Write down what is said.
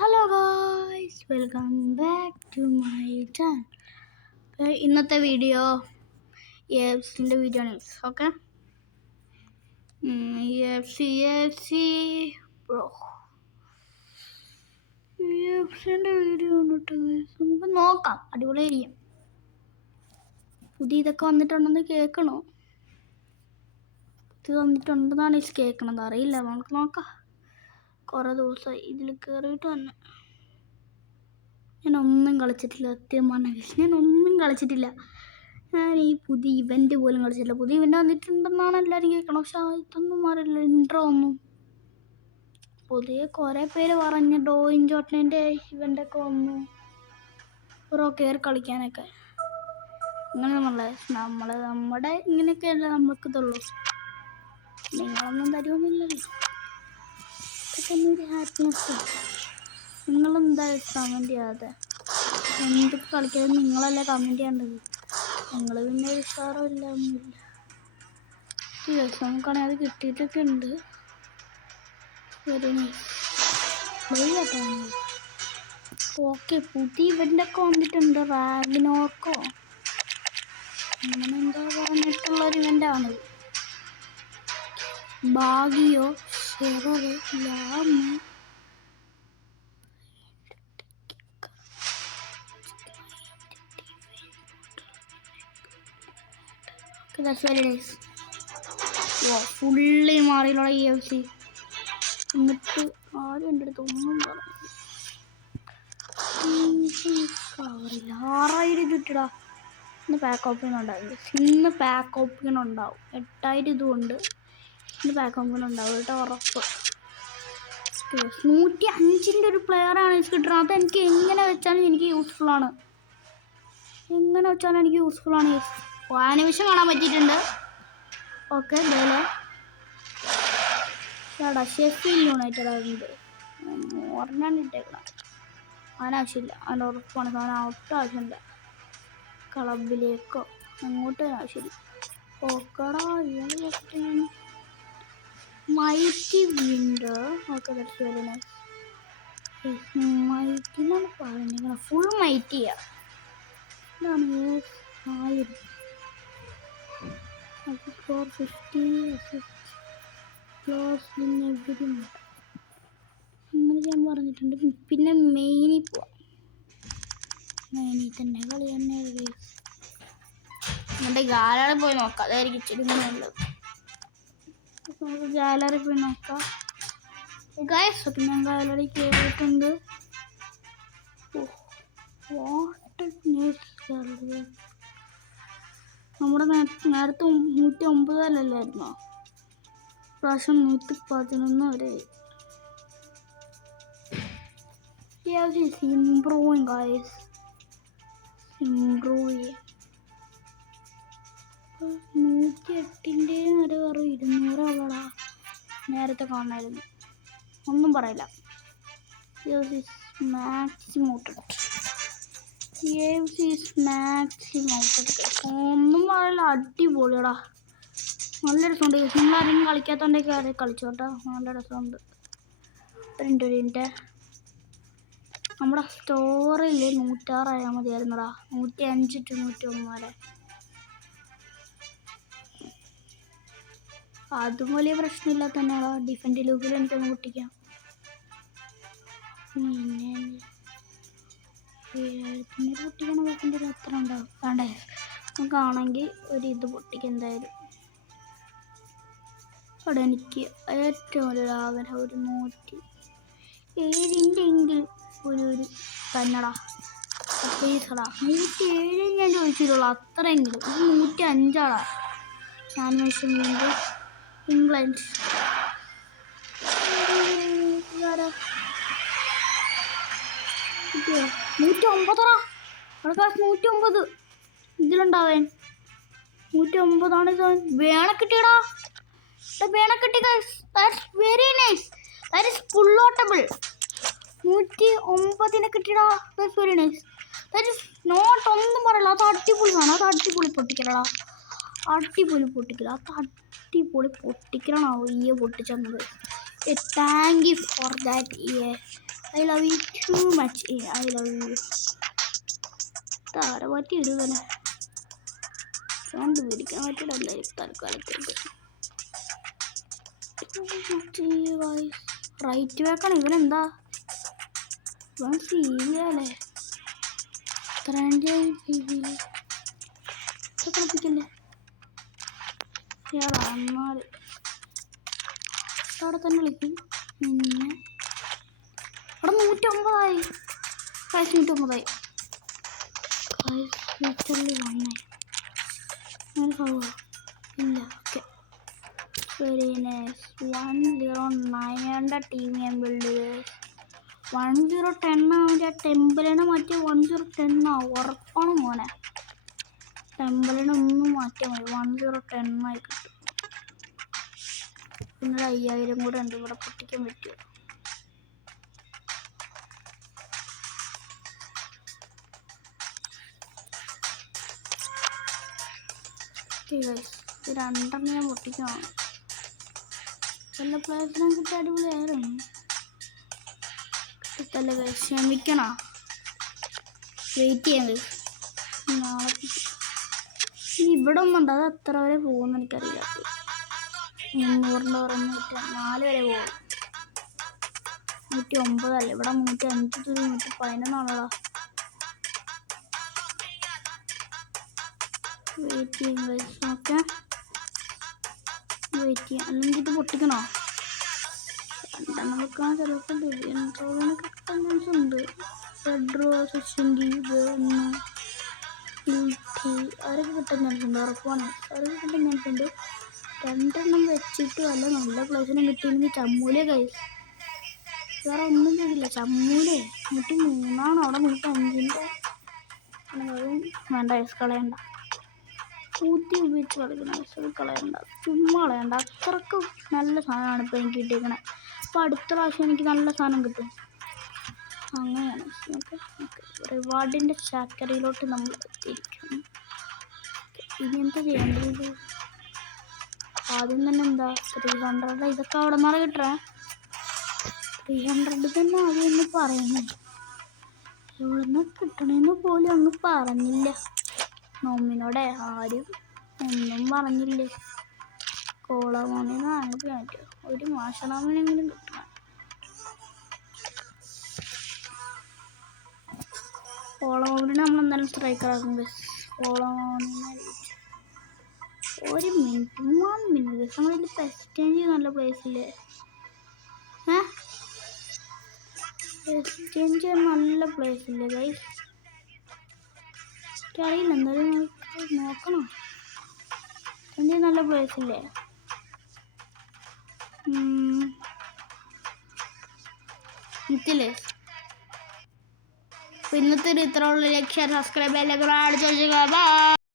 Hello guys, welcome back to my channel. ഇന്നത്തെ video EFCൻ്റെ video ആണ്. ഓക്കെ, EFC ബ്രോ EFCൻ്റെ വീഡിയോ കണ്ടിട്ട് നമുക്ക് നോക്കാം. അടിപൊളിയായിരിക്കും. പുതിയ ഇതൊക്കെ വന്നിട്ടുണ്ടെന്ന് കേൾക്കണോ? ഇത് വന്നിട്ടുണ്ടെന്നാണ് കേൾക്കണത്, അറിയില്ല. നമുക്ക് നോക്കാം. കുറേ ദിവസമായി ഇതിൽ കയറിയിട്ട് വന്നു. ഞാനൊന്നും കളിച്ചിട്ടില്ല, സത്യം പറഞ്ഞ ഞാനൊന്നും കളിച്ചിട്ടില്ല. ഞാൻ ഈ പുതിയ ഇവൻ്റ് പോലും കളിച്ചിട്ടില്ല. പുതിയ ഇവൻ്റ് വന്നിട്ടുണ്ടെന്നാണ് എല്ലാവരും കേൾക്കണം, പക്ഷെ ഇതൊന്നും അറിയില്ല. ഇൻട്രോ ഒന്നും പുതിയ കുറേ പേര് പറഞ്ഞ് ഡോയിൻ ചോട്ടൻ്റെ ഇവൻ്റൊക്കെ വന്നു ഓരോ കയറി കളിക്കാനൊക്കെ. അങ്ങനെയൊന്നുമല്ല, നമ്മുടെ ഇങ്ങനെയൊക്കെയല്ല നമുക്കിതുള്ളൂ. നിങ്ങളൊന്നും തരുമൊന്നുമില്ലല്ലോ. ഇതൊക്കെ ഒരു ഹാപ്പിനെസ്. നിങ്ങളെന്താ കമൻറ്റ് ചെയ്യാതെ? എന്തൊക്കെ കളിക്കാതെ നിങ്ങളല്ലേ കമൻറ്റ് ചെയ്യേണ്ടത്. നിങ്ങൾ പിന്നെ ഒരു ഉഷാറുമില്ല, ഒന്നുമില്ല. നമുക്കാണെങ്കിൽ അത് കിട്ടിയിട്ടൊക്കെ ഉണ്ട്. ഓക്കെ, പുതിയ ഇവൻ്റൊക്കെ വന്നിട്ടുണ്ട്. റാഗ്നോർക്കോ അങ്ങനെ എന്താ പറഞ്ഞിട്ടുള്ളൊരു ഇവൻ്റാണ്. ഭാഗ്യോ ഫുള്ളി മാറിയുള്ള EFC. എന്നിട്ട് ആരും എൻ്റെ അടുത്ത് ഒന്നും പറഞ്ഞു. 6000 കിട്ടിടാ. ഇന്ന് പാക്ക് ഓപ്പൺ ഉണ്ടാവും. 8000 ഇതുകൊണ്ട് ഇന്ന് പാക്ക് ഓപ്പൺ ഉണ്ടാവും കേട്ടോ, ഉറപ്പ്. 105ൻ്റെ ഒരു പ്ലെയറാണ് കിട്ടുന്നത്. അത് എനിക്ക് എങ്ങനെ വെച്ചാലും എനിക്ക് യൂസ്ഫുള്ളാണ്. ആനിമേഷൻ കാണാൻ പറ്റിയിട്ടുണ്ട്. ഓക്കെ, ചേട്ടാ ഷെഫീൽഡ് യുണൈറ്റഡ് ആകുന്നത് ഒരെണ്ണം ഇട്ടേക്കണം. അതിനാവശ്യമില്ല, അതിൻ്റെ ഉറപ്പാണ്. സാധനം ഒട്ടും ആവശ്യമില്ല. ക്ലബിലേക്കോ അങ്ങോട്ട് ആവശ്യമില്ല. ഓക്കടാ, മൈറ്റി വിൻഡോ. ഓക്കെ, മൈറ്റി എന്നാണ് പറഞ്ഞിരിക്കണം. ഫുൾ മൈറ്റിയാ. ഇതാണ് 1000 450 അങ്ങനെ ഞാൻ പറഞ്ഞിട്ടുണ്ട്. പിന്നെ മെയിനിൽ പോവാം. മെയിനിൽ തന്നെ കളി തന്നെ. എന്നിട്ട് ഗാലറി പോയി നോക്കാം, അതായിരിക്കും ഇച്ചിരി നല്ലത്. നമുക്ക് ഗാലറി പോയി നോക്കാം. ഞാൻ ഗാലറി കയറിയിട്ടുണ്ട്. നമ്മുടെ നേരത്തെ 109 പ്രാവശ്യം 111 വരെ. ഇംപ്രൂവിങ് ഗൈസ്, ഇംപ്രൂവ് ചെയ്യാം. 108ൻ്റെ ഒരു 200 ആവടാ. നേരത്തെ കാണാമായിരുന്നു, ഒന്നും പറയില്ല. ഒന്നും പറയില്ല, അടിപൊളിയടാ. നല്ല രസമുണ്ട്. നിങ്ങളാരെങ്കിലും കളിക്കാത്തതുകൊണ്ടൊക്കെ അത് കളിച്ചോട്ടെ, നല്ല രസമുണ്ട്. പ്രിൻ്റ് നമ്മുടെ സ്റ്റോറിൽ 106 ആയാൽ മതിയായിരുന്നടാ. 105 to 101 വരെ. അതും വലിയ പ്രശ്നമില്ല തന്നെയാടാ. ഡിഫൻഡ് ലൂക്കിൽ എനിക്കൊന്ന് പൊട്ടിക്കാം. പിന്നെ 7000 പൊട്ടിക്കണം. വെക്കേണ്ട ഒരു അത്ര ഉണ്ടാവും. വേണ്ടേ, നമുക്കാണെങ്കിൽ ഒരു ഇത് പൊട്ടിക്കാം എന്തായാലും. അവിടെ എനിക്ക് ഏറ്റവും വലിയ ആഗ്രഹം ഒരു 107ൻ്റെ എങ്കിൽ ഒരു തന്നെടാ. പ്ലീസടാ, 107 ഞാൻ ചോദിച്ചിട്ടുള്ളൂ, അത്രയെങ്കിലും. 105 ആനിമേഷൻ വീണ്ടും ഇംഗ്ലണ്ട്. 109 109 ഇതിലുണ്ടാവേൻ. 109 വേണ കിട്ടിയടാ. വേണ കിട്ടി guys. That's very nice. That is full ഓട്ടബിൾ. 109നെ കിട്ടിയടാ. That's very nice. That is not ഒന്നും പറയില്ല. അത് അടിപൊളിയാണ്. അത് അടിപൊളി പൊട്ടിക്കലടാ. അടിപൊളി പൊട്ടിക്കല. അത് അടിപൊളി പൊട്ടിക്കലാണോ ഈ പൊട്ടിച്ചത്. Thank you for that. I love you to much. I love you. താര പറ്റി ഇടുവനെ കണ്ടുപിടിക്കാൻ പറ്റില്ല തൽക്കാലത്തേക്ക്. റൈറ്റ് ബാക്കാണ് ഇവനെന്താ ഇവൻ സീരിയല്ലേ കളിപ്പിക്കല്ലേ എന്നാല് അവിടെ തന്നെ കളിക്കും. പിന്നെ അവിടെ 109 109 ഇല്ല. Okay very nice. 109 ടീം ഞാൻ ബിൽഡ് ചെയ്ത് 1010 ആവില്ല. ടെമ്പിളിനെ മാറ്റി 1010 ഉറപ്പാണ് മോനെ. ടെമ്പിളിനെ ഒന്നും മാറ്റിയാൽ മതി 1010 ആയി കിട്ടും. പിന്നെ 5000 കൂടെ ഉണ്ട് ഇവിടെ പൊട്ടിക്കാൻ പറ്റുമോ? രണ്ടെണ്ണം ഞാൻ പൊട്ടിക്കണം. എല്ലാ പ്ലേസിനും കിട്ടിയ അടിപൊളിയായിരുന്നു. കിട്ടല്ലേ ഗൈസ്, ക്ഷമിക്കണോ? വെയിറ്റ് ചെയ്യാൻ ഗൈസ്. നാളെ ഇവിടെ ഒന്നും ഉണ്ട്. അത് എത്ര വരെ പോകുമെന്ന് എനിക്കറിയില്ല. 300 4 വരെ പോകും. 109 അല്ലേ ഇവിടെ 105 111 വെയിറ്റ് ചെയ്യും ഗൈസ്. ഓക്കെ വെയിറ്റ് ചെയ്യാം. അല്ലെങ്കിൽ ഇത് പൊട്ടിക്കണോ? രണ്ടെണ്ണം വെക്കാൻ ചിലപ്പോൾ കിട്ടാൻ ചാൻസ് ഉണ്ട്. റെഡ്രോ 60 അവരൊക്കെ കിട്ടാൻ ചാൻസ് ഉണ്ട്. ഉറപ്പാണ് അവരൊക്കെ കിട്ടാൻ ചാൻസ് ഉണ്ട്. രണ്ടെണ്ണം വെച്ചിട്ട് അല്ല നല്ല പ്ലേസിനും കിട്ടിയില്ലെങ്കിൽ ചമ്മൂലേ ഗൈസ്. വേറെ ഒന്നും ചെയ്തില്ല. ചമ്മൂലേ 103 അവിടെ 105 വേണ്ട ഗൈസ് കളയണ്ട. കൂത്തി ഉപയോഗിച്ച് കളിക്കണം ഗൈസ്. കളയണ്ട, ചുമ്മാ കളയണ്ട. അത്രക്ക് നല്ല സാധനമാണ് ഇപ്പോൾ എനിക്ക് കിട്ടിയേക്കണേ. അപ്പോൾ അടുത്ത പ്രാവശ്യം എനിക്ക് നല്ല സാധനം കിട്ടും. അങ്ങനെയാണ്. ഓക്കെ റിവാർഡിൻ്റെ ചാക്കരയിലോട്ട് നമ്മൾ എത്തിയിരിക്കുന്നു. ഇനി എന്താ ചെയ്യേണ്ടത്? ആദ്യം തന്നെ എന്താ 300 ഇതൊക്കെ അവിടെ നിന്നാണ് കിട്ടണേ. 300 തന്നെ ആദ്യം ഒന്ന് പറയുന്നു. എവിടെ നിന്ന് കിട്ടണമെന്ന് പോലും ഒന്നും പറഞ്ഞില്ല. നോമിനോടെ ആരും ഒന്നും പറഞ്ഞില്ലേ. കോളമോണിന്ന് അങ്ങോട്ട് പറ്റുമോ? ഒരു മാഷണാമിനെങ്കിലും കിട്ടണം. കോളമോണിനെ നമ്മൾ എന്തായാലും സ്ട്രൈക്കർ ആക്കും. കോളമോണിനെ ഒരു മിനിറ്റ് 1 മിനിറ്റ് നമ്മളിത് എക്സ്ചേഞ്ച് നല്ല പ്ലേസില്ലേ? എക്സ്ചേഞ്ച് നല്ല പ്ലേസില്ലേ ഗൈസ്? എനിക്കറിയില്ല, എന്തായാലും നോക്കണം. എക്സ്ചേഞ്ച് നല്ല പ്ലേസില്ലേ? എനിക്കില്ലേ ഇന്നത്തെ ഒരു ഇത്ര ഉള്ള ലക്ഷ്യം സബ്സ്ക്രൈബ് എല്ലാവരും